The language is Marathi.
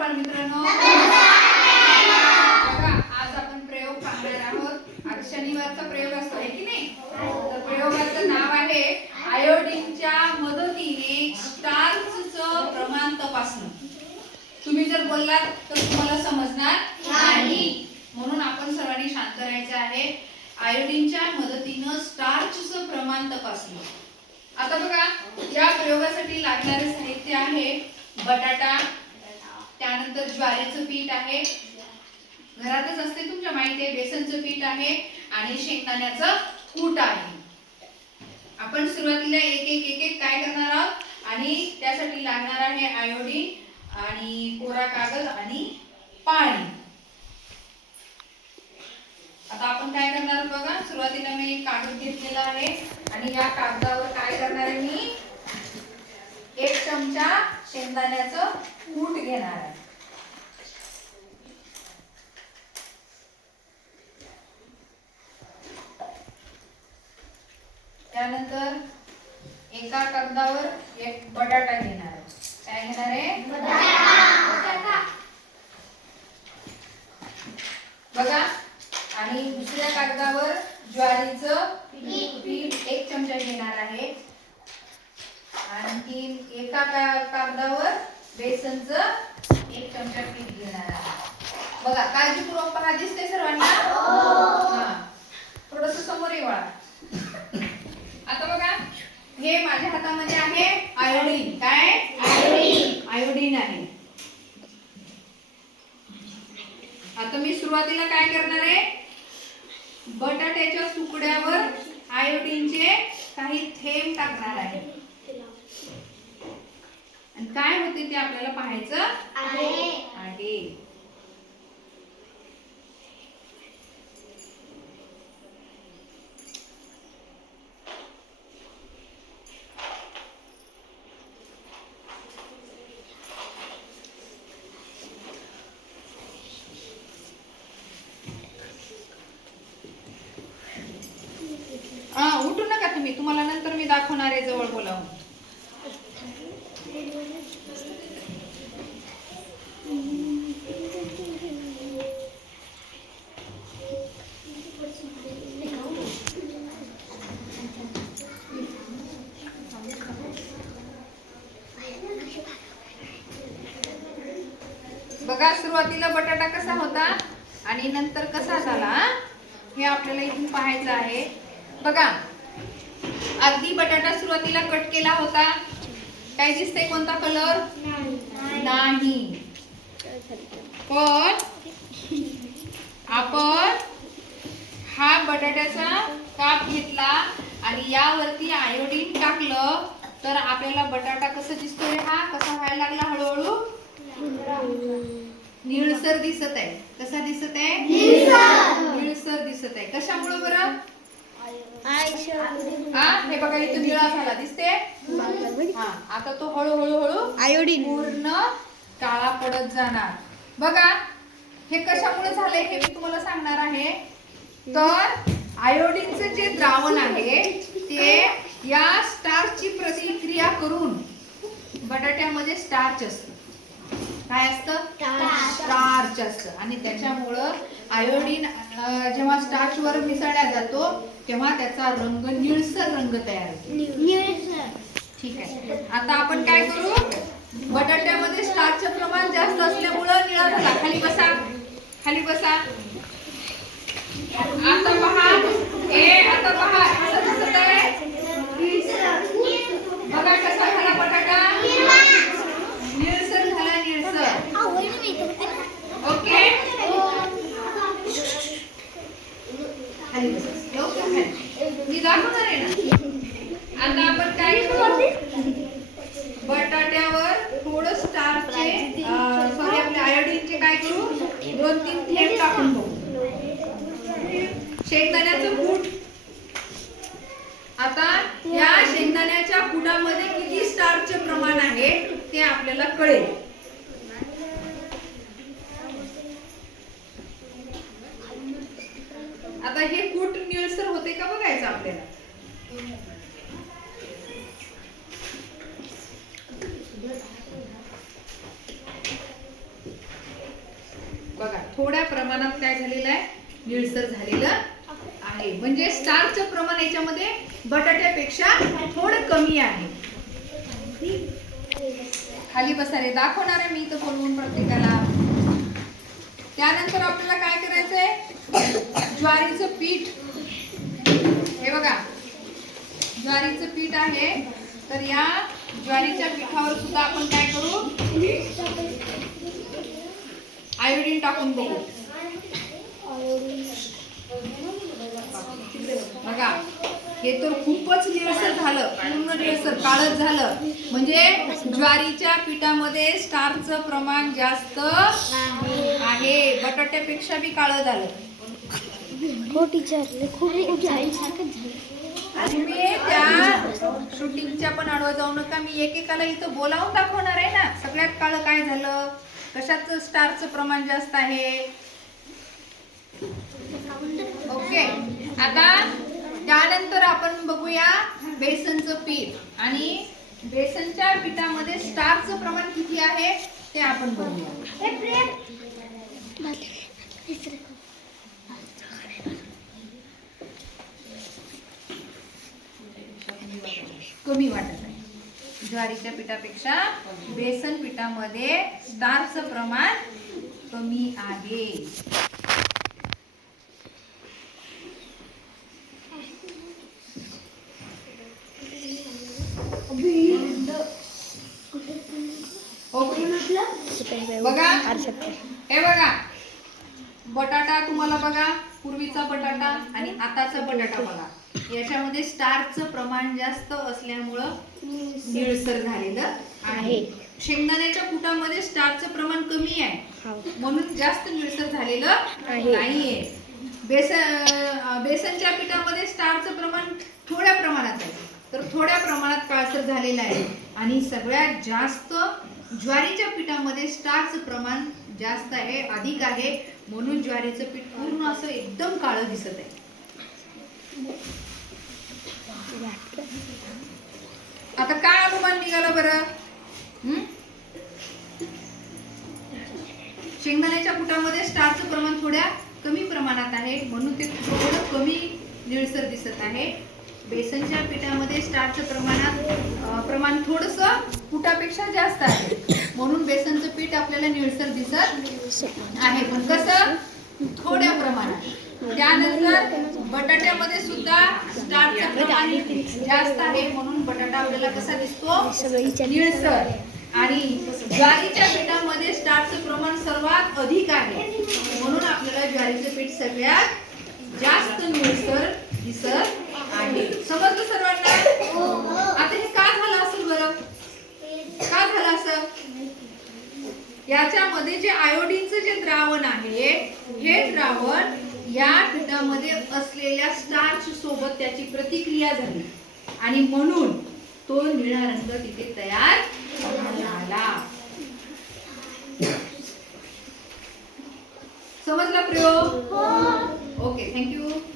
बालमित्रांनो. आज आपण प्रयोग पाहणार आहोत. आज शनिवारचा प्रयोग असतो आहे की नाही? तर प्रयोगाचं नाव आहे आयोडीनच्या मदतीने स्टार्चचं प्रमाण तपासणं. तुम्ही जर बोललात तर तुम्हाला समजणार नाही. म्हणून आपण सर्वांनी शांत राहायचं आहे. आयोडीनच्या मदतीनं स्टार्चचं प्रमाण तपासणं. आता बघा या प्रयोगासाठी लागणारे साहित्य आहे बटाटा त्यानंतर ज्वारीचं पीठ आहे. घरातच असते तुमच्या माहिती आहे बेसनचं पीठ आहे आणि शेंगदाण्याचं कूट आहे. आपण सुरुवातीला एक एक एक एक काय करणार आहोत? आणि त्यासाठी लागणार आहे आयोडीन आणि कोरा कागद आणि पाणी. आता आपण काय करणार बघा? सुरुवातीला मी एक कागद घेतलेला आहे आणि या कागदावर काय करणार आहे मी? एक चमचा शेंगदाण्याचं कूट घेणार आहे त्यानंतर एका कागदावर एक बटाटा घेणार आहे. काय घेणार आहे? बटाटा. बघा आणि दुसऱ्या कागदावर ज्वारीचं पीठ एक चमचा घेणार आहे. आणखी एका का- कागदावर बेसनचं एक चमचा पीठ घेणार आहे. बघा काळजीपूर्वक पहा दिसते सर्वांना? हा. थोडस समोर ये वळा आता बघा हे माझ्या हातामध्ये आहे आयोडीन. काय? आयोडीन. आयोडीन आहे. आता मी सुरुवातीला काय करणार आहे? बटाट्याच्या तुकड्यावर आयोडीनचे काही थेंब टाकणार आहे. आणि काय होते ते आपल्याला पाहायचं आहे हा उठू नका तुम्ही तुम्हाला नंतर मी दाखवणार आहे जवळ बोलावून. बघा सुरुवातीला बटाटा कसा होता आणि नंतर कसा झाला हे आपल्याला इथून पाहायचं आहे. बघा अगदी बटाटा सुरुवातीला कट केला होता. काय दिसतंय कोणता कलर नाही. पण आपण हा बटाट्याचा काप घेतला आणि यावरती आयोडीन टाकलं तर आपल्याला बटाटा कसं दिसतोय हा? कसा व्हायला लागला हळूहळू? निळसर दिसत आहे. कसा दिसत आहे? निळसर दिसत आहे. कशामुळे बरं? हा हे बघा इथं निळा झाला दिसते? हा आता तो हळूहळू हळू आयोडीन. पूर्ण काळा पडत जाणार. बघा हे कशामुळे झालंय हे मी तुम्हाला सांगणार आहे. तर आयोडीनचं जे द्रावण आहे ते या स्टार्चची प्रतिक्रिया करून बटाट्यामध्ये स्टार्च असतं. काय असतं? स्टार्च असतं. आणि त्याच्यामुळं आयोडीन जेव्हा स्टार्च वर मिसळला जातो तेव्हा त्याचा रंग निळसर रंग तयार होतो. ठीक आहे. आता आपण काय करू? बटाट्यामध्ये स्टार्चचं प्रमाण जास्त असल्यामुळं निळा झाला खाली बसा. खाली बसा. आता पहा. ए आता पहा. बघा कसा झाला बटाटा निळसर झाला निळसर ओके खाली बसा. लवकर खाली. मी दाखवणार आहे ना आता आपण काय करू बटाट्यावर थोडं स्टार्चचे सॉरी आपले आयोडीनचे काय करू दोन तीन थेंब टाकून बघू शेंगदाण्याचं कूट. आता या शेंगदाण्याच्या कुटामध्ये किती स्टार्चचे प्रमाण आहे ते आपल्याला कळेल. आता हे कूट निळसर होते का बघायचं आपल्याला? बघा थोड्या प्रमाणात काय झालेलं आहे? निळसर झालेलं आहे. म्हणजे स्टार्चचं प्रमाण याच्यामध्ये बटाट्यापेक्षा थोडं कमी आहे. खाली बसा रे दाखवणार आहे मी इथं बोलवून प्रत्येकाला. त्यानंतर आपल्याला काय करायचंय ज्वारीचं पीठ. हे बघा. ज्वारीचं पीठ आहे. तर या ज्वारीच्या पिठावर सुद्धा आपण काय करू? आयोडीन टाकून बघू. बघा हे तर खूपच निळसर झालं पूर्ण निळसर काळच झालं. म्हणजे ज्वारीच्या पिठामध्ये स्टारचं प्रमाण जास्त आहे. बटाट्यापेक्षा बी काळं झालं. हो तुम्ही त्या शूटिंगच्या पण आडवं जाऊ नका. मी एकेकाला इथं बोलावून दाखवणार आहे ना. सगळ्यात काळं काय झालं? कशाचं स्टारचं प्रमाण जास्त आहे? ओके. आता त्यानंतर आपण बघूया बेसनचं पीठ. आणि बेसनच्या पिठामध्ये स्टारचं प्रमाण किती आहे ते आपण बघूया. कमी वाटत आहे. ज्वारीच्या पिठापेक्षा बेसन पिठामध्ये स्टारचं प्रमाण कमी आहे ओके बघा. हे बघा. बटाटा तुम्हाला बघा. पूर्वीचा बटाटा आणि आताचा बटाटा बघा. याच्यामध्ये स्टारचं प्रमाण जास्त असल्यामुळं निळसर झालेलं आहे. शेंगदाण्याच्या कुटामध्ये स्टारचं प्रमाण कमी आहे. म्हणून जास्त निळसर झालेलं. नाहीये. बेसन बेसनच्या पिठामध्ये स्टारचं प्रमाण थोड्या प्रमाणात आहे. तर थोड्या प्रमाणात काळसर झालेलं आहे. आणि सगळ्यात जास्त ज्वारीच्या पिठामध्ये स्टारचं प्रमाण जास्त आहे अधिक आहे. म्हणून ज्वारीचं पीठ पूर्ण असं एकदम काळं दिसत आहे. आता काय अनुमान निघाला बरं? शेंगदाण्याच्या पुटामध्ये स्टारचं प्रमाण थोड्या कमी प्रमाणात आहे. म्हणून ते थोडं कमी निळसर दिसत आहे. बेसनच्या पिठामध्ये स्टारचं प्रमाणात प्रमाण थोडस कुटापेक्षा जास्त आहे. म्हणून बेसनचं पीठ आपल्याला निळसर दिसत आहे. पण कसं? थोड्या प्रमाणात. त्यानंतर बटाट्यामध्ये सुद्धा स्टारचं प्रमाण जास्त आहे. म्हणून बटाटा आपल्याला कसा दिसतो? निळसर. आणि ज्वारीच्या पिठामध्ये स्टारचं प्रमाण सर्वात अधिक आहे. म्हणून आपल्याला ज्वारीचं पीठ सगळ्यात जास्त निळसर दिसत आहे. समजलं सर्वांना? आता हे का झालं असेल बरं? का झालं असं? याच्यामध्ये जे आयोडीनचं जे द्रावण आहे हे द्रावण या पिठामध्ये असलेल्या स्टार्च सोबत त्याची प्रतिक्रिया झाली. आणि म्हणून तो निळा रंग तिथे तयार झाला. समजला प्रयोग? Okay thank you